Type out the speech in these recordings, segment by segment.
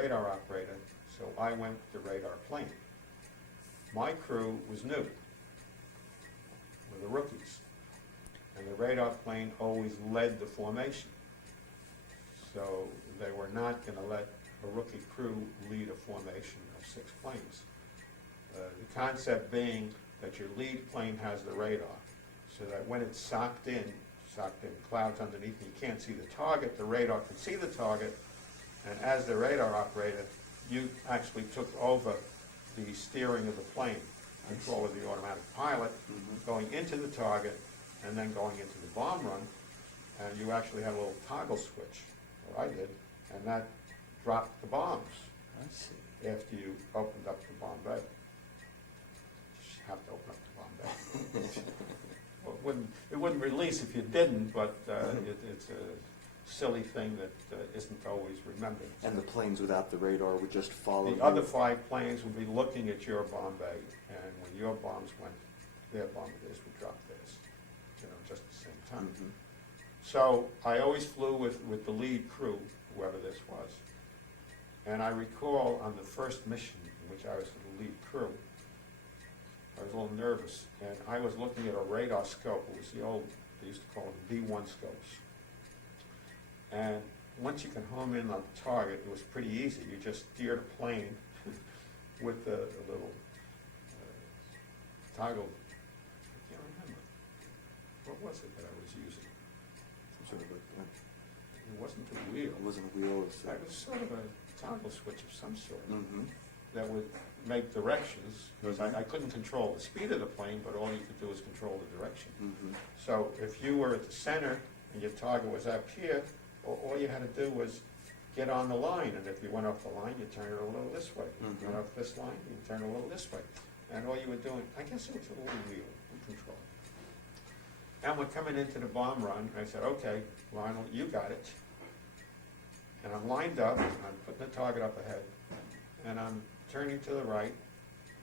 radar operator, so I went to radar plane. My crew was new, were the rookies, and the radar plane always led the formation. So they were not going to let a rookie crew lead a formation of 6 planes. The concept being that your lead plane has the radar, so that when it's socked in clouds underneath, and you can't see the target, the radar can see the target, and as the radar operator, you actually took over the steering of the plane, control of the automatic pilot, going into the target, and then going into the bomb run, and you actually had a little toggle switch, or I did, and that dropped the bombs. I see. After you opened up the bomb bay. You have to open up the bomb bay. Well, it wouldn't release if you didn't, but it's a silly thing that isn't always remembered. And the planes without the radar would just follow The other 5 planes would be looking at your bomb bay, and when your bombs went, their bombardiers would drop theirs, just at the same time. So I always flew with the lead crew, whoever this was. And I recall on the first mission, in which I was the lead crew, I was a little nervous, and I was looking at a radar scope. It was the old, they used to call them D1 scopes. And once you can home in on the target, it was pretty easy. You just steer the plane with the little toggle. I can't remember. What was it that I was using? Some sort of It wasn't the wheel. it wasn't a wheel. It was sort of a toggle switch of some sort Mm-hmm. that would make directions, because I couldn't control the speed of the plane, but all you could do was control the direction. Mm-hmm. So if you were at the center and your target was up here, all you had to do was get on the line, and if you went off the line, you turn it a little this way. If you went off this line, you turn it a little this way. And all you were doing, I guess it was a little wheel control. And we're coming into the bomb run, I said, okay, Lionel, you got it. And I'm lined up, and I'm putting the target up ahead, and I'm turning to the right.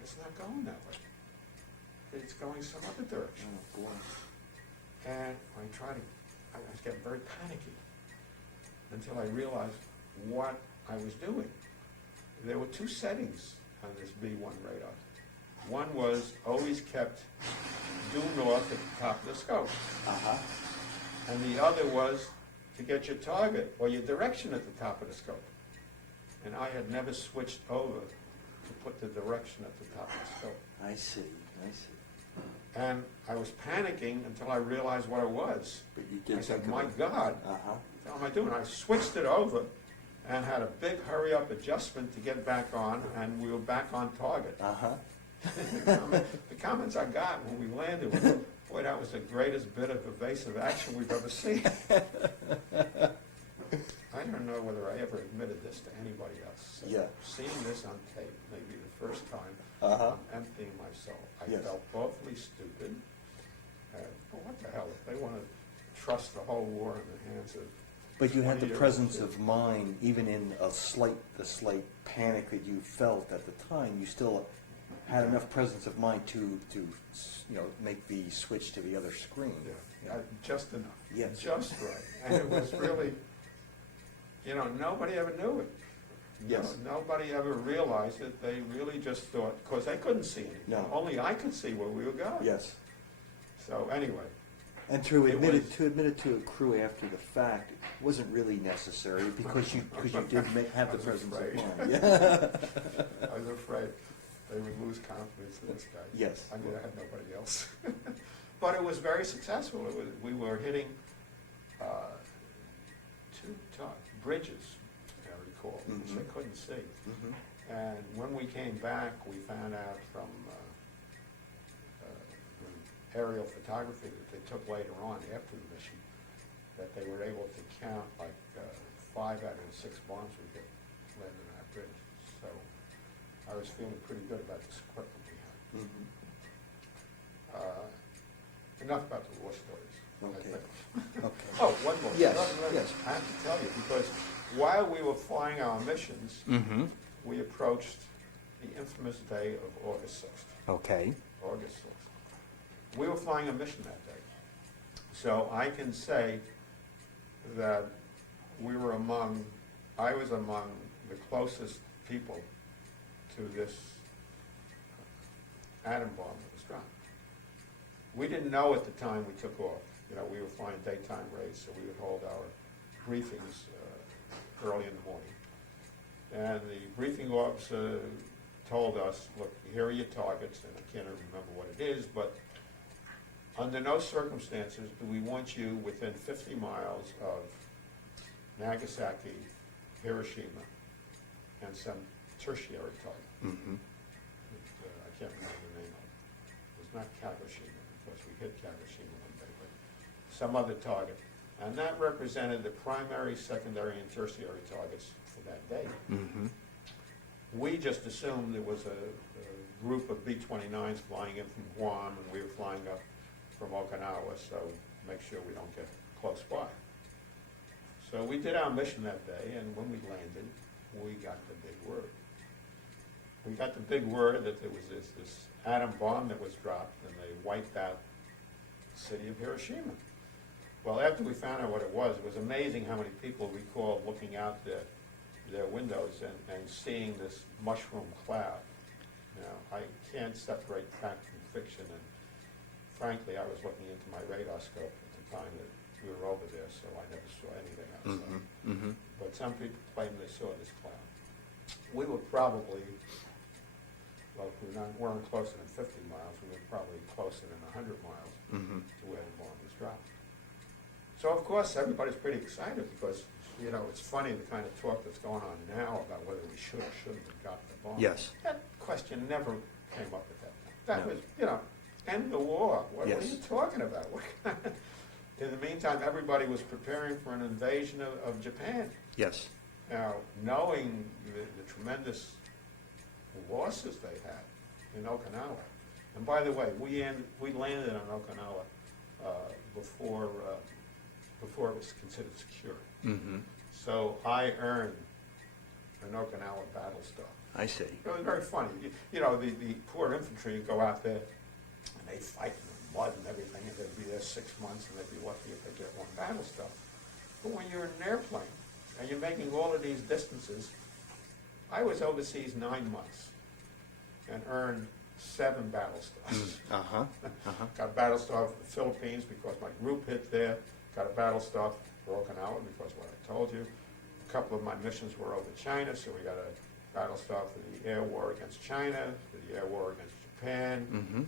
It's not going that way. It's going some other direction. Oh, boy. And I was getting very panicky until I realized what I was doing. There were 2 settings on this B1 radar. One was always kept due north at the top of the scope. Uh-huh. And the other was to get your target or your direction at the top of the scope. And I had never switched over to put the direction at the top of the scope. I see. And I was panicking until I realized what it was. But you did I said, think my of it. God, Uh-huh. what am I doing? I switched it over and had a big hurry-up adjustment to get back on, and we were back on target. Uh-huh. The comments I got when we landed were, boy, that was the greatest bit of evasive action we've ever seen. I don't know whether I ever admitted this to anybody else. So Yeah. Seeing this on tape, maybe the first time, Uh-huh. I'm emptying myself. I Yes. felt awfully stupid. Well, what the hell? If they want to trust the whole war in the hands of... But you had the 20-year-old presence kid. of mind, even in the slight panic that you felt at the time, you still had enough presence of mind to make the switch to the other screen. Yeah, just enough. Yes. Just right. And it was really, nobody ever knew it. Yes. Nobody ever realized it. They really just thought, because they couldn't see anything. No. Only I could see where we were going. Yes. So anyway, And to It admit was- it to a crew after the fact wasn't really necessary because you did have I the was presence afraid. of mind. Yeah. I was afraid they would lose confidence in this guy. Yes. I mean, I had nobody else. But it was very successful. We were hitting 2 bridges, I recall, which they couldn't see. Mhm. And when we came back, we found out from aerial photography that they took later on after the mission that they were able to count 5 out of the 6 bombs we hit landed on that bridge. So I was feeling pretty good about this equipment we had. Mhm. Enough about the war stories. Okay. I think. Okay. Oh, one more. Yes, No, yes. I have to tell you, because while we were flying our missions, Mm-hmm. we approached the infamous day of August 6th. Okay. August 6th. We were flying a mission that day. So I can say that I was among the closest people to this atom bomb that was dropped. We didn't know at the time we took off. You know, we were flying daytime raids, so we would hold our briefings early in the morning. And the briefing officer told us, look, here are your targets, and I can't remember what it is, but under no circumstances do we want you within 50 miles of Nagasaki, Hiroshima, and some tertiary target. Mm-hmm. I can't remember the name of it. It was not Kagoshima, because we hit Kagoshima one day, but some other target. And that represented the primary, secondary, and tertiary targets for that day. Mm-hmm. We just assumed there was a group of B-29s flying in from Guam, and we were flying up from Okinawa, so make sure we don't get close by. So we did our mission that day, and when we landed, we got the big word. We got the big word that there was this atom bomb that was dropped, and they wiped out the city of Hiroshima. Well, after we found out what it was amazing how many people recalled looking out their windows and seeing this mushroom cloud. You know, I can't separate fact from fiction, and frankly, I was looking into my radar scope at the time that we were over there, so I never saw anything outside. Mm-hmm. Mm-hmm. But some people claim they saw this cloud. We were probably, well, if we weren't closer than 50 miles, we were probably closer than 100 miles Mm-hmm. to where the bomb was dropped. So of course, everybody's pretty excited because, you know, it's funny the kind of talk that's going on now about whether we should or shouldn't have dropped the bomb. Yes. That question never came up at that time. That No. was, you know, end the war. What are Yes. you talking about? In the meantime, everybody was preparing for an invasion of Japan. Yes. Now, knowing the tremendous losses they had in Okinawa, and by the way, we landed on Okinawa before it was considered secure. Mm-hmm. So I earned an Okinawa battle star. I see. It was very funny. You know, the poor infantry go out there and they fight in the mud and everything, and they'd be there 6 months, and they'd be lucky if they get one battle star. But when you're in an airplane and you're making all of these distances, I was overseas 9 months and earned 7 battle stars. Uh-huh. Uh-huh. Got a battle star for the Philippines because my group hit there. Got a battle star for Okinawa because what I told you. A couple of my missions were over China, so we got a battle star for the air war against China, for the air war against Japan, Mm-hmm.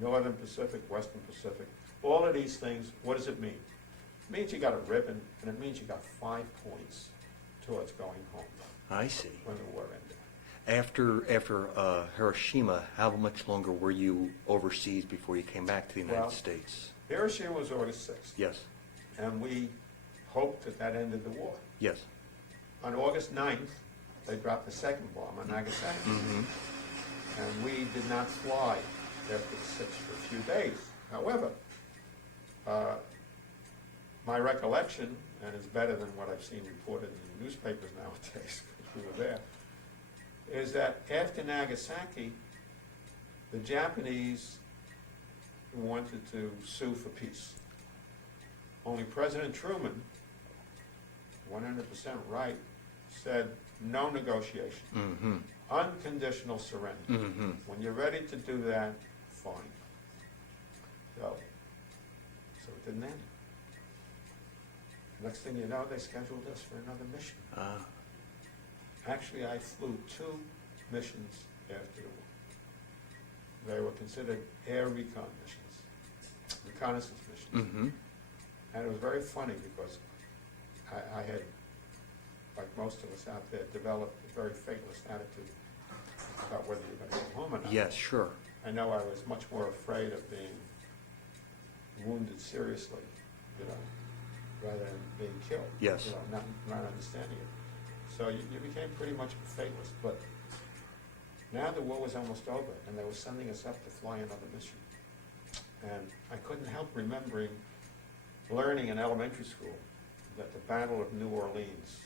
Northern Pacific, Western Pacific. All of these things, what does it mean? It means you got a ribbon, and it means you got 5 points towards going home I see. when the war ended. After Hiroshima, how much longer were you overseas before you came back to the United Well, States? Hiroshima was August 6th, Yes. and we hoped that that ended the war. Yes. On August 9th, they dropped the second bomb on Nagasaki. Mm-hmm. And we did not fly after the 6th for a few days. However, my recollection, and it's better than what I've seen reported in the newspapers nowadays, because we were there, is that after Nagasaki, the Japanese wanted to sue for peace. Only President Truman, 100% right, said no negotiation, Mm-hmm. unconditional surrender. Mm-hmm. When you're ready to do that, fine. So it didn't end. Next thing you know, they scheduled us for another mission. Ah. Actually, I flew 2 missions after the war. They were considered air recon missions, reconnaissance missions. Mm-hmm. And it was very funny because I had, like most of us out there, developed a very fatalist attitude about whether you're going to go home or not. Yes, sure. I know I was much more afraid of being wounded seriously, you know, rather than being killed. Yes. You know, not understanding it. So you became pretty much a fatalist. But now the war was almost over, and they were sending us up to fly another mission. And I couldn't help remembering learning in elementary school that the Battle of New Orleans,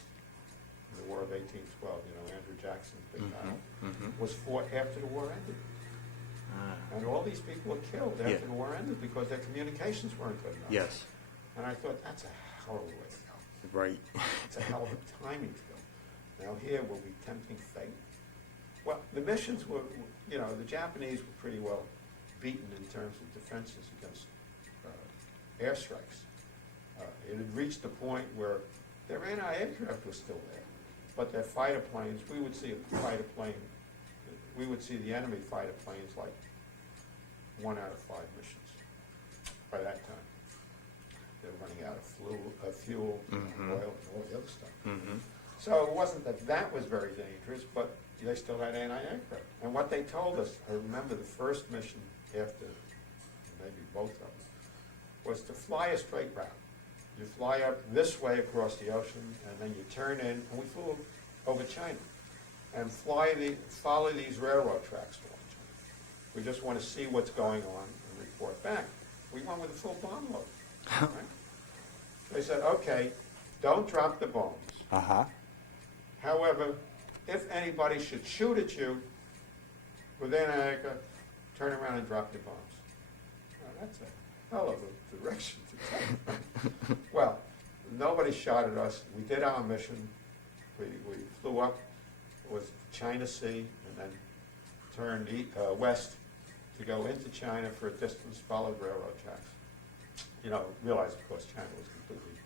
the War of 1812, you know, Andrew Jackson's big Mm-hmm. battle, Mm-hmm. was fought after the war ended. Ah. And all these people were killed after Yeah. the war ended because their communications weren't good enough. Yes. And I thought, that's a hell of a way to go. Right. It's a hell of a timing to go. Now here will be tempting fate. Well, the missions were, you know, the Japanese were pretty well beaten in terms of defenses against airstrikes. It had reached a point where their anti-aircraft was still there, but their fighter planes, we would see a fighter plane, we would see the enemy fighter planes like 1 out of 5 missions by that time. They're running out of fuel, Mhm. oil, and all the other stuff. Mm-hmm. So it wasn't that that was very dangerous, but they still had anti-aircraft. And what they told us, I remember the first mission after maybe both of them, was to fly a straight route. You fly up this way across the ocean, and then you turn in, and we flew over China, and follow these railroad tracks along China. We just want to see what's going on and report back. We went with a full bomb load. Right? They said, okay, don't drop the bombs. Uh-huh. However, if anybody should shoot at you within an acre, turn around and drop your bombs. Now, that's a hell of a direction to take. Well, nobody shot at us. We did our mission. We flew up, it was China Sea, and then turned west to go into China for a distance, followed railroad tracks. You know, realize, of course, China was completely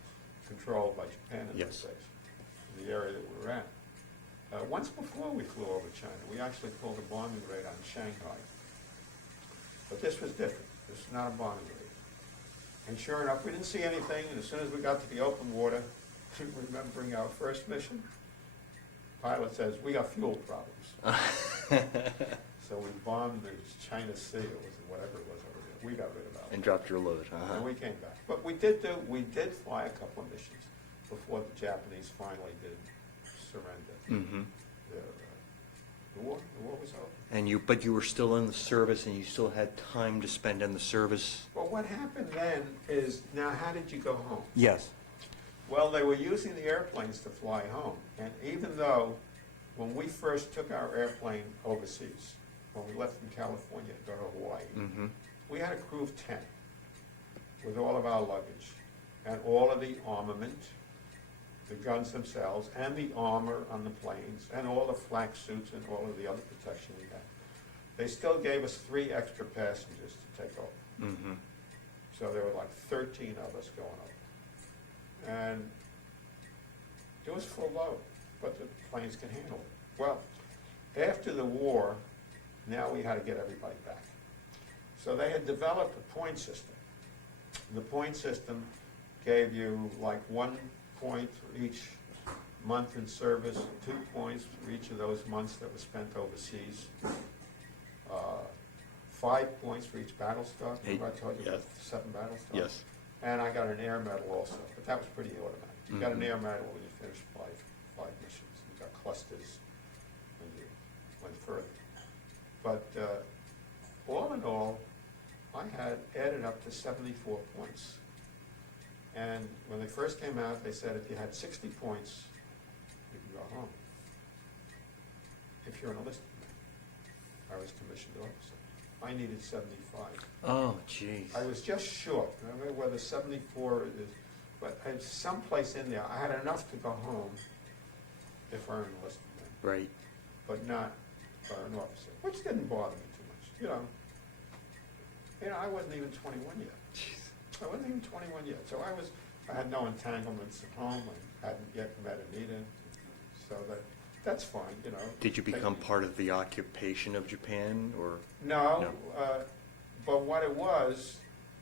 controlled by Japan in those Yes. days, in the area that we were at. Once before we flew over China, we actually pulled a bombing raid on Shanghai. But this was different. This was not a bombing raid. And sure enough, we didn't see anything, and as soon as we got to the open water, remembering our first mission, pilot says, we got fuel problems. So we bombed the China Sea, or whatever it was over there. We got rid of that. And dropped your load, uh-huh. And we came back. But we did fly a couple of missions before the Japanese finally did surrender. Mm-hmm. The war was over. But you were still in the service, and you still had time to spend in the service? Well, what happened then is, now how did you go home? Yes. Well, they were using the airplanes to fly home. And even though, when we first took our airplane overseas, when we left from California to go to Hawaii, Mm-hmm. we had a crew of 10 with all of our luggage and all of the armament, the guns themselves, and the armor on the planes, and all the flak suits and all of the other protection we had. They still gave us 3 extra passengers to take over. Mm-hmm. So there were like 13 of us going over. And it was full load, but the planes can handle it. Well, after the war, now we had to get everybody back. So they had developed a point system. The point system gave you like 1 point for each month in service, 2 points for each of those months that were spent overseas, 5 points for each battle star. Remember I told you about Yes. 7 battle stars? Yes. And I got an air medal also, but that was pretty automatic. You got an Mhm. air medal when you finished five missions. You got clusters when you went further. But all in all, I had added up to 74 points. And when they first came out, they said if you had 60 points, you could go home. If you're an enlisted man. I was commissioned officer. I needed 75. Oh, geez. I was just short. I don't know whether 74 is, but someplace in there, I had enough to go home if I were an enlisted man, Right. but not for an officer, which didn't bother me too much. I wasn't even 21 yet. I wasn't even 21 yet, so I had no entanglements at home. I hadn't yet met Anita, so that's fine. Did you become part of the occupation of Japan, or? No, but what it was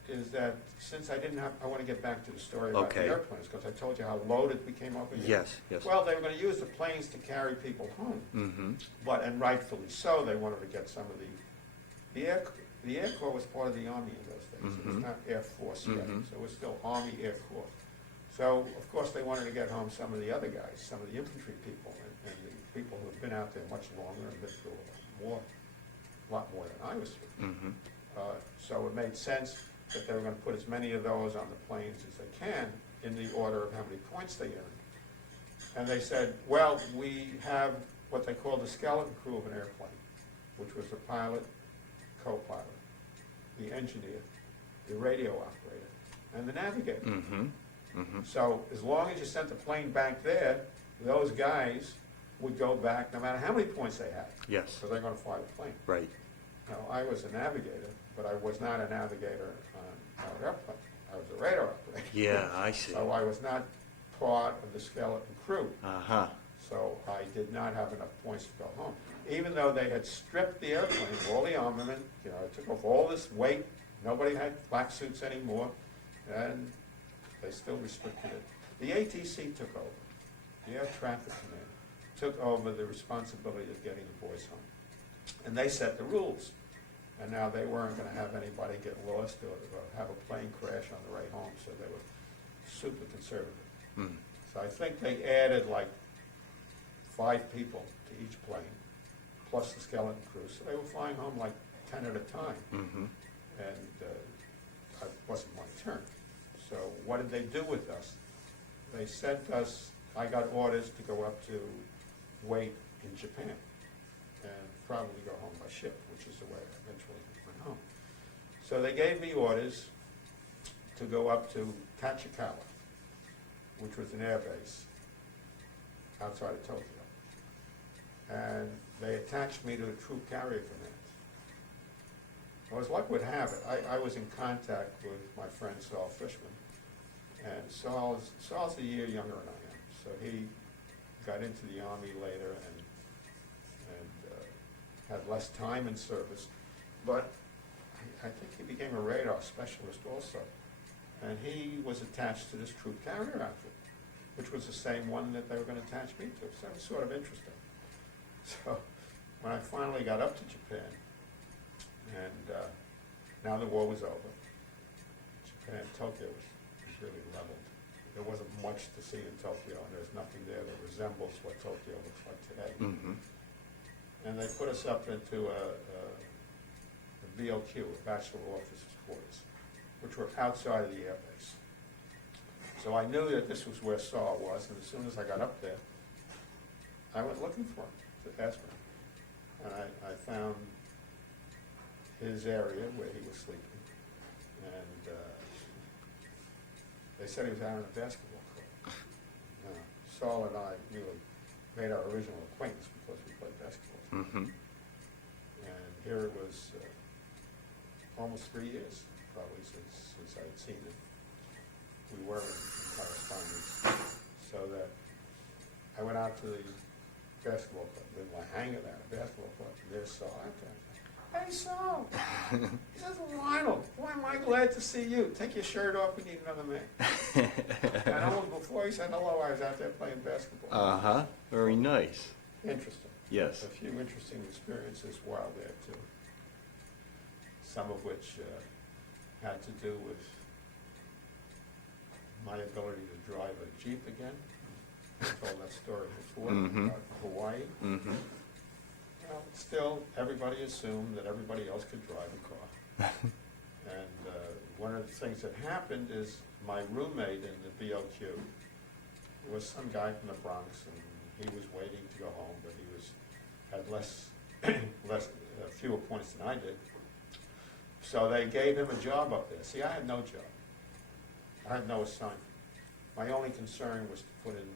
is that since I want to get back to the story about the Okay. airplanes, because I told you how loaded we came over here. Yes. Well, they were going to use the planes to carry people home, Mm-hmm. and rightfully so, they wanted to get some of the Air Corps was part of the Army in those days. It was Mhm. not Air Force yet, Mhm. so it was still Army Air Corps. So, of course, they wanted to get home some of the other guys, some of the infantry people, and the people who have been out there much longer and been through a lot more than I was through. Mm-hmm. So it made sense that they were going to put as many of those on the planes as they can in the order of how many points they earned. And they said, well, we have what they call the skeleton crew of an airplane, which was the pilot, co-pilot, the engineer, the radio operator, and the navigator. Mm-hmm. Mm-hmm. So as long as you sent the plane back there, those guys would go back no matter how many points they had. Yes. So they're gonna fly the plane. Right. Now, I was a navigator, but I was not a navigator on our airplane. I was a radar operator. Yeah, I see. So I was not part of the skeleton crew. Uh-huh. So I did not have enough points to go home. Even though they had stripped the airplane of all the armament, you know, I took off all this weight, nobody had black suits anymore, and they still restricted it. The ATC took over. The Air Traffic Command took over the responsibility of getting the boys home. And they set the rules. And now they weren't gonna have anybody get lost or have a plane crash on the way home, so they were super conservative. Mm. So I think they added like 5 people to each plane, plus the skeleton crew. So they were flying home like 10 at a time. Mm-hmm. And it wasn't my turn. So what did they do with us? They sent us, I got orders to go up to wait in Japan and probably go home by ship, which is the way I eventually went home. So they gave me orders to go up to Tachikawa, which was an air base outside of Tokyo. And they attached me to the Troop Carrier Command. Well, as luck would have it, I was in contact with my friend Saul Fishman, and Saul's a year younger than I am, so he got into the Army later and had less time in service, but I think he became a radar specialist also, and he was attached to this Troop Carrier outfit, which was the same one that they were going to attach me to, so it was sort of interesting. So when I finally got up to Japan, and now the war was over, Japan, Tokyo was really leveled. There wasn't much to see in Tokyo, and there's nothing there that resembles what Tokyo looks like today. Mm-hmm. And they put us up into a BOQ, a Bachelor of Officers' Quarters, which were outside of the airbase. So I knew that this was where Saul was, and as soon as I got up there, I went looking for him to ask him. And I found his area where he was sleeping, and they said he was out on a basketball court. Saul and I really made our original acquaintance because we played basketball. Mm-hmm. And here it was almost 3 years, probably, since I had seen it. We were in correspondence, so that I went out to the basketball court, with my hanger down the basketball court, and there's Saul out there. Hey, Saul. He says, Lionel, boy, am I glad to see you. Take your shirt off, we need another man. And almost before he said hello, I was out there playing basketball. Uh-huh. Very nice. Interesting. Yes. A few interesting experiences while there, too. Some of which had to do with my ability to drive a Jeep again. I told that story before, Mhm. about Hawaii. Mm-hmm. Well, still, everybody assumed that everybody else could drive a car. And one of the things that happened is my roommate in the BOQ was some guy from the Bronx, and he was waiting to go home, but he had fewer points than I did. So they gave him a job up there. See, I had no job. I had no assignment. My only concern was to put in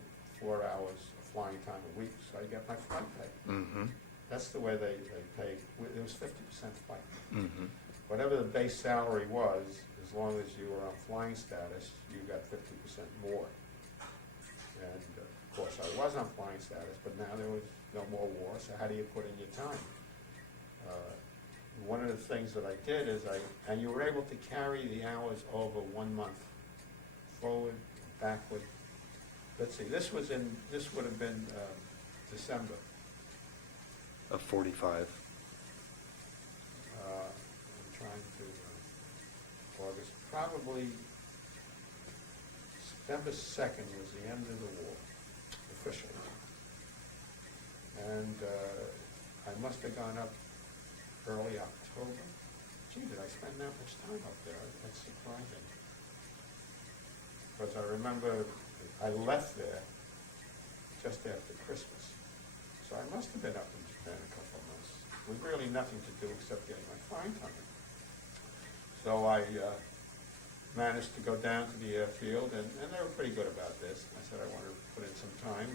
4 hours of flying time a week, so I get my flight pay. Mm-hmm. That's the way they paid. It was 50% flight. Mm-hmm. Whatever the base salary was, as long as you were on flying status, you got 50% more. And of course, I was on flying status, but now there was no more war, so how do you put in your time? One of the things that I did is and you were able to carry the hours over 1 month, forward, backward. Let's see, this would have been December. Of 45. I'm trying to, August, probably September 2nd was the end of the war, officially. And I must have gone up early October. Gee, did I spend that much time up there? That's surprising. Because I remember I left there just after Christmas. So I must have been up in Japan a couple of months with really nothing to do except getting my flying time. So I managed to go down to the airfield, and they were pretty good about this. I said I wanted to put in some time.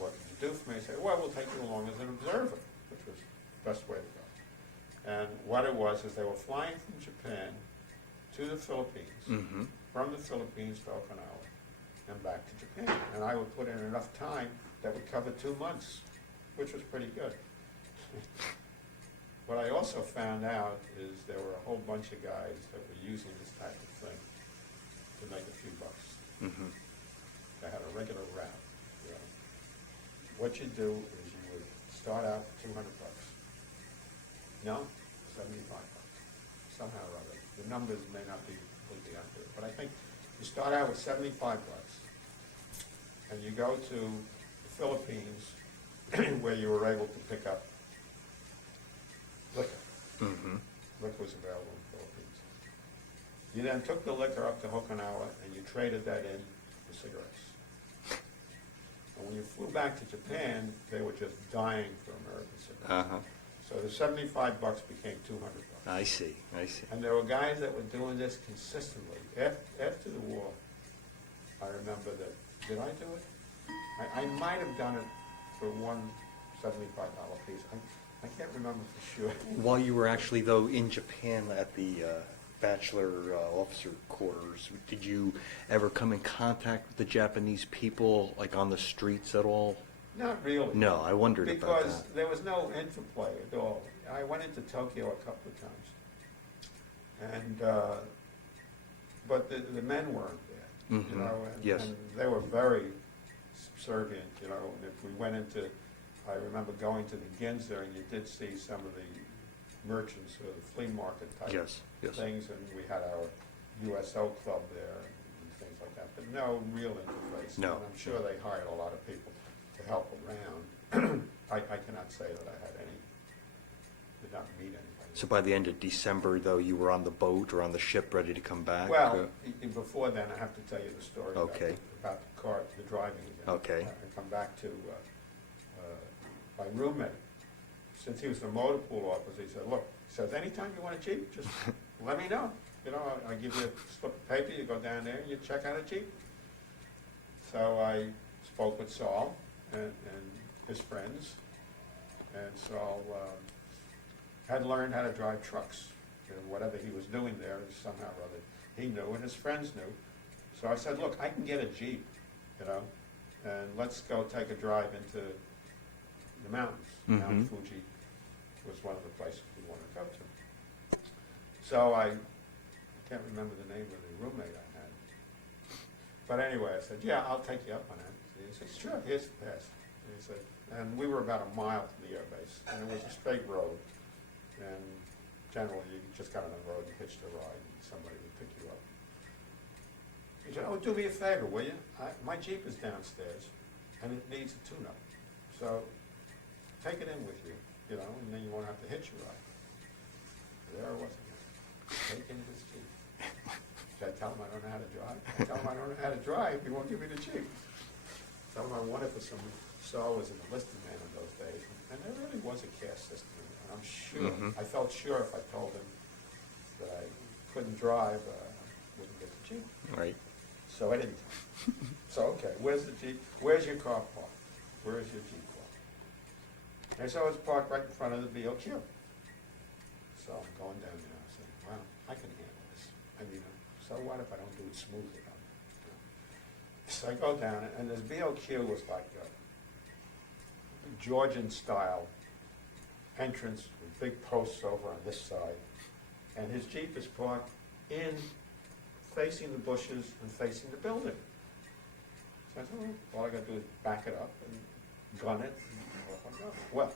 What did you do for me, I said, well, we'll take you along as an observer, which was the best way to go. And what it was is they were flying from Japan to the Philippines, Mm-hmm. from the Philippines to Okinawa, and back to Japan. And I would put in enough time that would cover 2 months, which was pretty good. What I also found out is there were a whole bunch of guys that were using this type of thing to make a few bucks. Mm-hmm. They had a regular route. You know. What you do is you would start out with $200. No, $75. Somehow or other. The numbers may not be completely accurate, but I think you start out with $75, and you go to the Philippines, where you were able to pick up liquor. Mm-hmm. Liquor was available in the Philippines. You then took the liquor up to Okinawa and you traded that in for cigarettes. And when you flew back to Japan, they were just dying for American cigarettes. Uh-huh. So the $75 became $200. I see. And there were guys that were doing this consistently. After the war, I remember that, did I do it? I might have done it for one $75 piece. I can't remember for sure. While you were actually, though, in Japan at the bachelor officer quarters, did you ever come in contact with the Japanese people, like on the streets at all? Not really. No, I wondered about Because that. there was no interplay at all. I went into Tokyo a couple of times. And, but the men weren't there, Mhm. you know, and, Yes. and they were very subservient, you know, and if we went into, I remember going to the Ginza, and you did see some of the merchants or the flea market type Yes, yes. things, and we had our USO club there and things like that, but no real interface. No. And I'm sure they hired a lot of people to help around. I cannot say that I had any, did not meet anybody. So by the end of December, though, you were on the boat or on the ship ready to come back? Well, before then, I have to tell you the story Okay. about the car, the driving again. Okay. I come back to my roommate. Since he was the motor pool officer, he said, look, he says, anytime you want a Jeep, just let me know. You know, I'll give you a slip of paper, you go down there and you check out a Jeep. So I spoke with Saul and his friends, and Saul had learned how to drive trucks. You know, whatever he was doing there, somehow or other, he knew and his friends knew. So I said, look, I can get a Jeep, you know, and let's go take a drive into the mountains. Mount Mhm. Fuji was one of the places we wanted to go to. So I can't remember the name of the roommate I had. But anyway, I said, yeah, I'll take you up on that. He said, sure, here's the pass. And he said, and we were about a mile from the airbase, and it was a straight road. And generally, you just got on the road and hitched a ride, and somebody would pick you up. He said, oh, do me a favor, will you? My Jeep is downstairs, and it needs a tune-up. So take it in with you, you know, and then you won't have to hitch a ride. There I was again, taking this Jeep. Should I tell him I don't know how to drive? I tell him I don't know how to drive, he won't give me the Jeep. Tell him I wanted for some, Saul was an enlisted man in those days, and there really was a caste system. And I'm sure, Mhm. I felt sure if I told him that I couldn't drive, I wouldn't get the Jeep. Right. So I didn't. So, okay, where's the Jeep? Where's your car parked? Where's your Jeep parked? And so it's parked right in front of the BOQ. So I'm going down there, I'm saying, wow, I can handle this. I mean, so what if I don't do it smoothly? So I go down, and this BOQ was like a Georgian-style entrance with big posts over on this side. And his Jeep is parked facing the bushes and facing the building. So I said, well, all I got to do is back it up and gun it, and off I go. Well,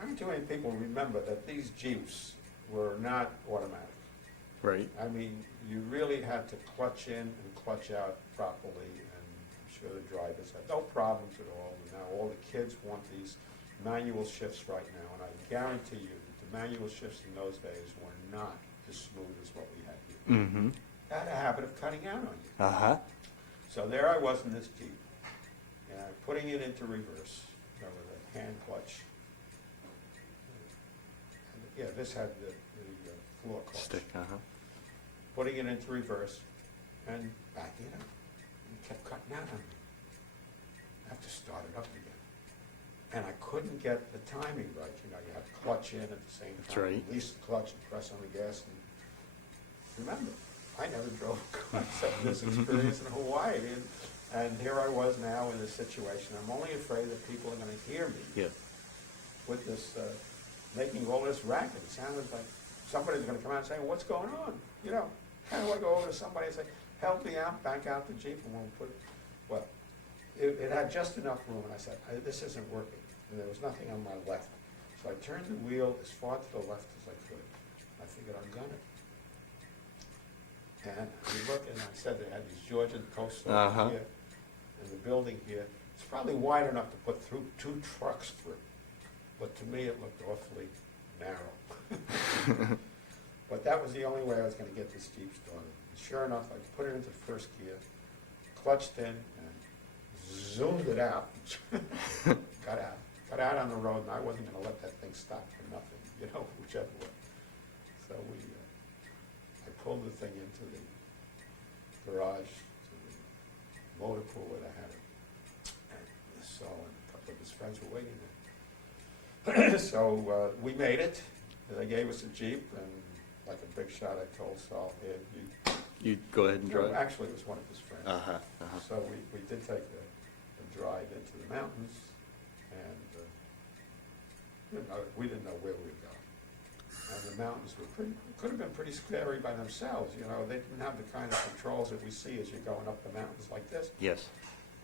I don't too many people remember that these Jeeps were not automatic. Right. I mean, you really had to clutch in and clutch out properly, and I'm sure the drivers had no problems at all. And now all the kids want these manual shifts right now, and I guarantee you that the manual shifts in those days were not as smooth as what we had here. Mm-hmm. They had a habit of cutting out on you. Uh-huh. So there I was in this Jeep, and I'm putting it into reverse, you know, with a hand clutch. And, yeah, this had the floor clutch. Stick, uh-huh. Putting it into reverse and backing it up. He kept cutting out on me. have to start it up again. And I couldn't get the timing right, you know, you had to clutch in at the same time. That's right. Release the clutch and press on the gas. And remember, I never drove a car except this experience in Hawaii. And here I was now in this situation. I'm only afraid that people are gonna hear me Yeah. with this, making all this racket. It sounded like somebody's gonna come out and say, what's going on? You know, how do I go over to somebody and say, help me out, back out the Jeep, and we'll put it, well, it had just enough room, and I said, this isn't working. And there was nothing on my left. So I turned the wheel as far to the left as I could. I figured I'd done it. And we looked, and I said they had these Georgian coastals here, and the building here. It's probably wide enough to put through 2 trucks through, but to me, it looked awfully narrow. But that was the only way I was gonna get this Jeep started. And sure enough, I put it into first gear, clutched in, and zoomed it out. Got out on the road, and I wasn't gonna let that thing stop for nothing, you know, whichever way. So I pulled the thing into the garage, to the motor pool where I had it. And Saul and a couple of his friends were waiting there. So we made it. They gave us a Jeep, and like a big shot, I told Saul, here, You go ahead and drive? actually, it was one of his friends. So we did take a drive into the mountains, and we didn't know where we were going. And the mountains were could have been pretty scary by themselves, you know. They didn't have the kind of controls that we see as you're going up the mountains like this. Yes.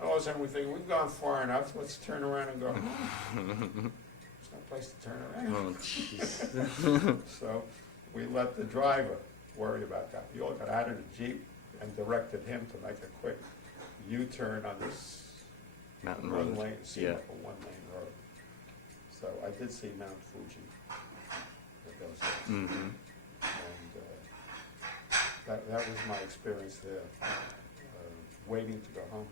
All of a sudden we think, we've gone far enough, let's turn around and go home. There's no place to turn around. Oh, jeez. So we let the driver worry about that. We all got out of the Jeep and directed him to make a quick U-turn on this Mountain one road. lane, it seemed Yeah. like a one-lane road. So I did see Mount Fuji at those days. Mm-hmm. And that was my experience there, waiting to go home.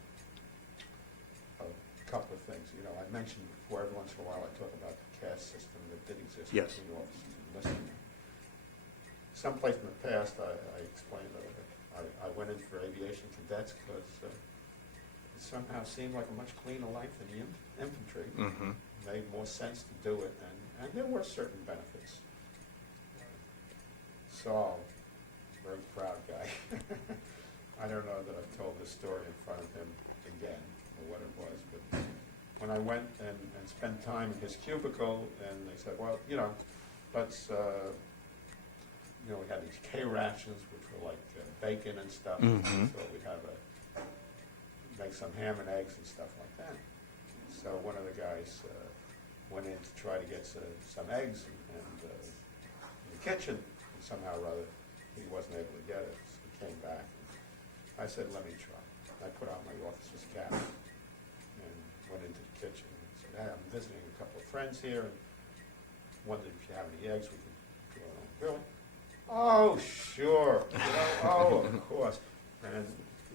A couple of things, you know, I mentioned before, every once in a while I talk about the caste system that did exist Yes. between officers and enlisted. Someplace in the past, I explained that I went in for aviation cadets because it somehow seemed like a much cleaner life than the infantry. Mm-hmm. Made more sense to do it, and there were certain benefits. Saul, very proud guy. I don't know that I've told this story in front of him again, or what it was, but when I went and spent time in his cubicle, and they said, well, you know, let's, you know, we had these K rations, which were like bacon and stuff, Mhm. so we'd have make some ham and eggs and stuff like that. So one of the guys went in to try to get some eggs in the kitchen, and somehow or other, he wasn't able to get it, so he came back. I said, let me try. I put on my officer's cap and went into the kitchen and said, hey, I'm visiting a couple of friends here and wondered if you have any eggs we could put on. Really? Oh, sure. You know, oh, of course. And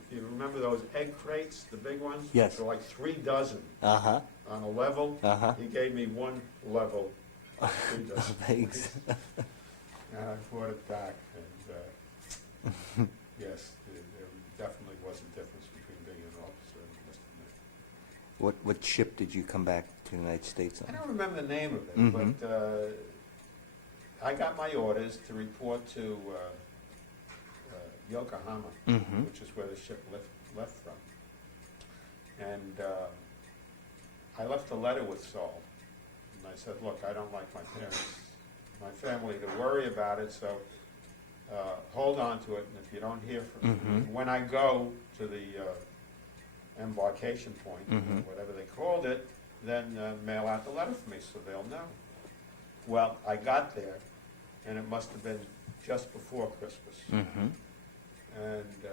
if you remember those egg crates, the big ones? Yes. There were like 3 dozen Uh-huh. on a level. Uh-huh. He gave me one level, 3 dozen. Thanks. And I brought it back, and yes, there definitely was a difference between being an officer and enlisted man. What ship did you come back to the United States I on? don't remember the name of it, Mhm. but I got my orders to report to Yokohama, Mhm. which is where the ship left from. And I left a letter with Saul, and I said, look, I don't like my parents, my family to worry about it, so hold on to it, and if you don't hear from me, Mhm. when I go to the embarkation point, Mhm. whatever they called it, then mail out the letter for me so they'll know. Well, I got there, and it must have been just before Christmas. Mm-hmm. And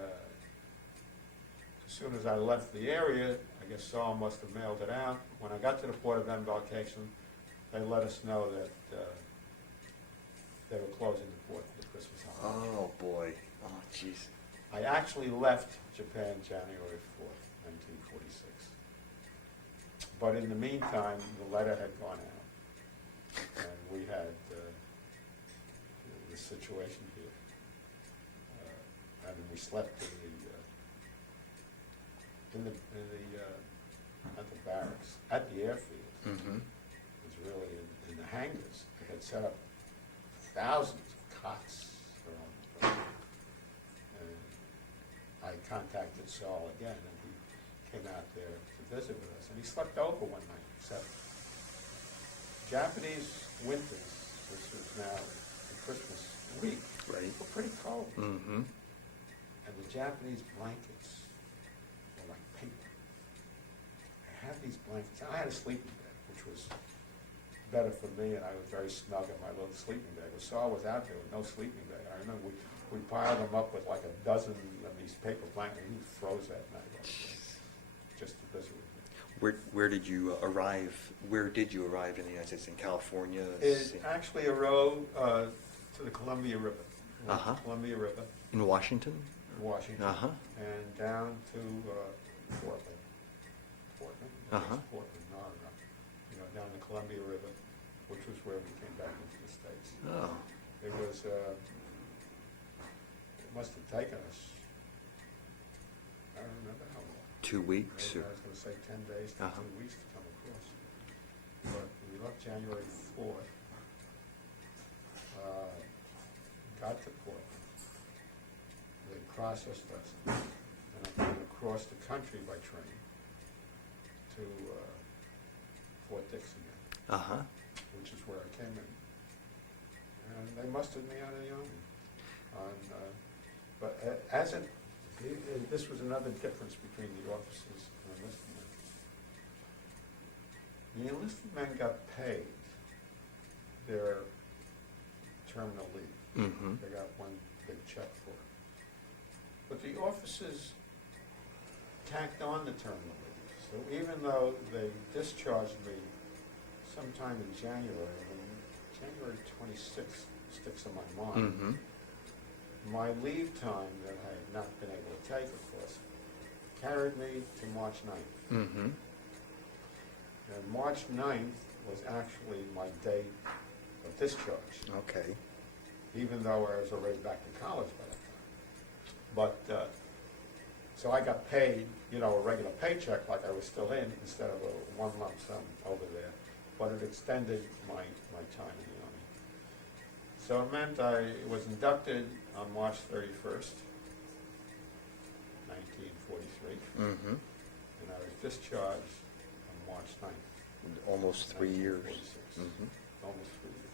as soon as I left the area, I guess Saul must have mailed it out. When I got to the port of embarkation, they let us know that they were closing the port for the Christmas holiday. Oh, boy. Oh, jeez. I actually left Japan January 4th, 1946. But in the meantime, the letter had gone out, and we had the situation here. And we slept in the at the barracks, at the airfield. Mm-hmm. Was really in the hangars. They had set up thousands of cots around the place. And I contacted Saul again, and he came out there to visit with us, and he slept over one night. So Japanese winters, this is now the Christmas week, Right. were pretty cold. Mm-hmm. And the Japanese blankets were like paper. I had these blankets, and I had a sleeping bag, which was better for me, and I was very snug in my little sleeping bag. But Saul was out there with no sleeping bag. I remember we piled them up with like a dozen of these paper blankets. He froze that night, just to visit with me. Where did you arrive? Where did you arrive in the United States? In California? It actually arose to the Columbia River. Uh-huh. Columbia River, In Washington? Washington, Uh-huh. and down to Portland. Portland? No, Uh-huh. it's Portland, no, down the Columbia River, which was where we came back into the States. Oh. It was, it must have taken us, I don't remember how long. 2 weeks? I was gonna say 10 days to Uh-huh. 2 weeks to come across. But we left January 4th, got to Portland. They processed us, and I went across the country by train to Fort Dix again, Uh-huh. which is where I came in. And they mustered me out of the Army. But this was another difference between the officers and enlisted men. The enlisted men got paid their terminal leave. Mm-hmm. They got one big check for it. But the officers tacked on the terminal leave. So even though they discharged me sometime in January, and January 26th sticks in my mind, Mm-hmm. my leave time that I had not been able to take, of course, carried me to March 9th. Mm-hmm. And March 9th was actually my day of discharge, Okay. even though I was already back in college by that time. But, so I got paid, a regular paycheck like I was still in, instead of a one lump sum over there. But it extended my time in the Army. So it meant I was inducted on March 31st, 1943, Mm-hmm. and I was discharged on March 9th. Almost 3 years. 1946. Mm-hmm. Almost 3 years.